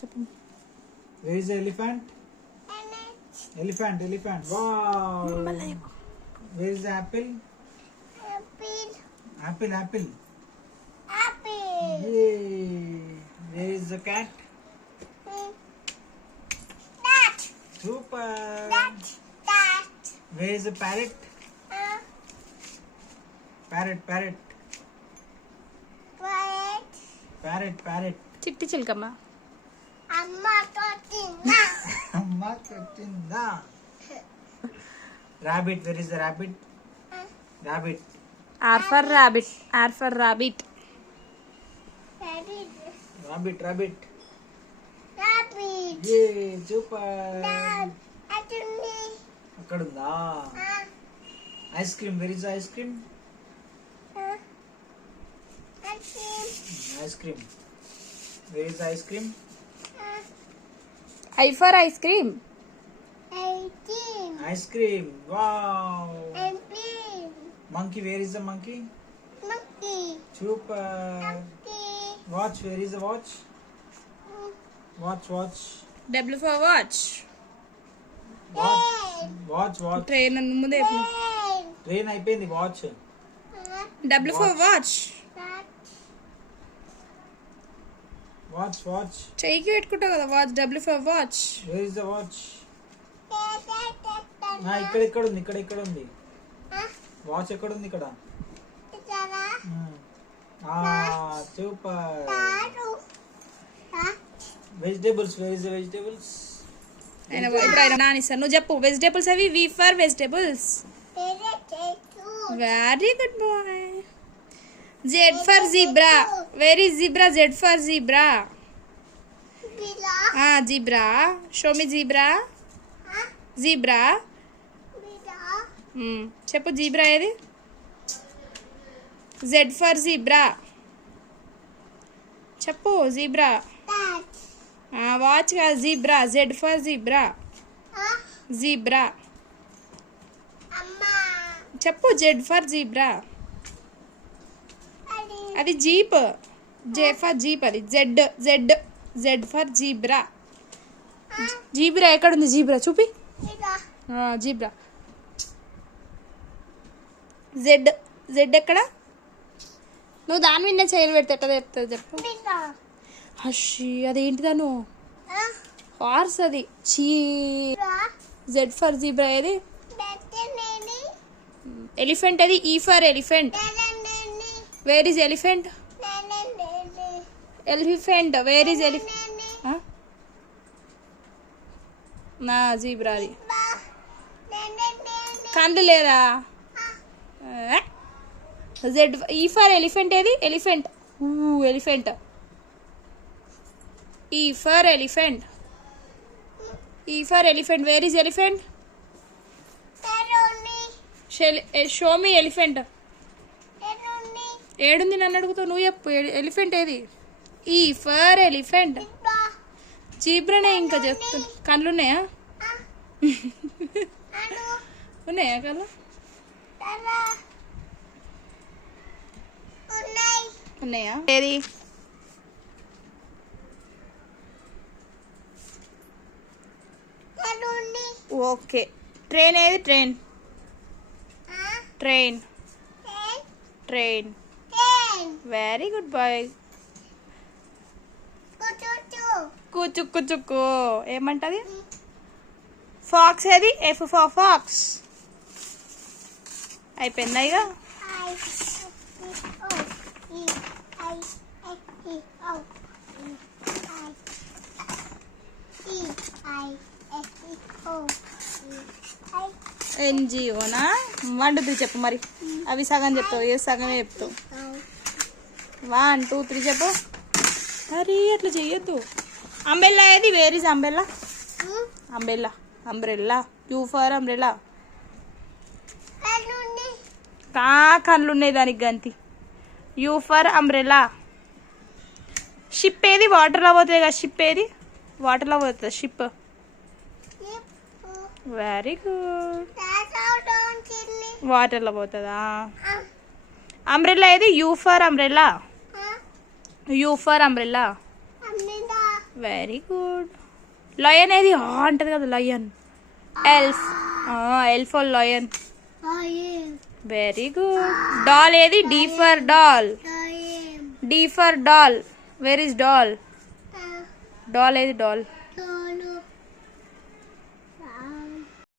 చెప్పు. Where is the elephant? Elephant. Wow. Where is the apple? Apple. Yay. Where is the cat? Super. Where is the parrot? Parrot. చిట్టి చిలకమ్మ. అమ్మ కొట్టిందా. Rabbit. Where is the rabbit? Rabbit. R for rabbit. Rabbit. Yay, super. అక్కడ ఉందా. Ice cream. Where is the ice cream? Ice cream. Where is the ice cream? I for ice cream. Ice cream. Wow. Monkey. Where is the monkey? Super. Watch. Where is the watch? Watch. W for watch. Watch. Train ముందే train అయిపోయింది. Watch. W for watch. Watch. చెయ్యికి పెట్టుకుంటావు కదా watch. W for watch. Where is the watch? ఇక్కడ ఉంది. Watch ఎక్కడ ఉంది? ఇక్కడ. Super. Vegetables. Where is the vegetables? నువ్వు చెప్పు. వెజిటేబుల్స్ అవి. V for vegetables. Very good boy. Z for zebra. Where is zebra? Z for zebra. Zebra. Show me zebra. చెప్పు zebra ఏది? Z for zebra. చెప్పు zebra. Watch కాదు zebra. Z for zebra. చెప్పు Z for zebra. అది jeep. J for jeep. అది Z for zebra. Zebra ఎక్కడుంది? Zebra చూపి. Zebra. Z ఎక్కడ? నువ్వు దాని మీద చేయలు పెడితే ఎట్లా చెప్తుంది చెప్పు. హషి అదేంటిదాను? హార్స్ అది. Z for జీబ్రా ఏది? ఎలిఫెంట్ అది. E for elephant. Where is elephant? Where is elephant? నా జీబ్రా అది. కండ్లు లేదా? E for elephant ఏది? Elephant. Elephant. E for elephant. Where is elephant? Show me elephant. ఏడుంది నన్ను అడుగుతావు. నువ్వు చెప్పు. ఎలిఫెంట్ ఏది? E for elephant. జీబ్రానే ఇంకా చెప్తున్నా. కళ్ళు ఉన్నాయా? ఉన్నాయా కళ్ళు? ఉన్నాయా? ఏది? ఓకే. ట్రైన్ ఏది? ట్రైన్. Very good boy. కుచుక్కు ఏమంటది? ఫాక్స్ ఏది? F for fox. అయిపోయిందా ఇక? NGOనా? 1 2 3 చెప్పు మరి. అవి సగం చెప్తావు. ఏ సగమే చెప్తావు. 1 2 3 చెప్పు. అరే అట్లా చెయ్యొద్దు. అంబెల్లా ఏది? Where is umbrella? Umbrella. U for umbrella. కళ్ళు ఉన్నాయి దానికి గంతి. U for umbrella. షిప్ ఏది? వాటర్లో పోతుంది కదా. షిప్ ఏది? వాటర్లో పోతుంది షిప్. Very good. వాటర్లో పోతుందా? అంబ్రెల్లా ఏది? U for అంబ్రెల్లా. Very good. లయన్ ఏది అంటది కదా, lion. Elf. Elf or lion. Very good. Doll ఏది? D for doll. D for doll. Where is doll? Doll ఏది? డాల్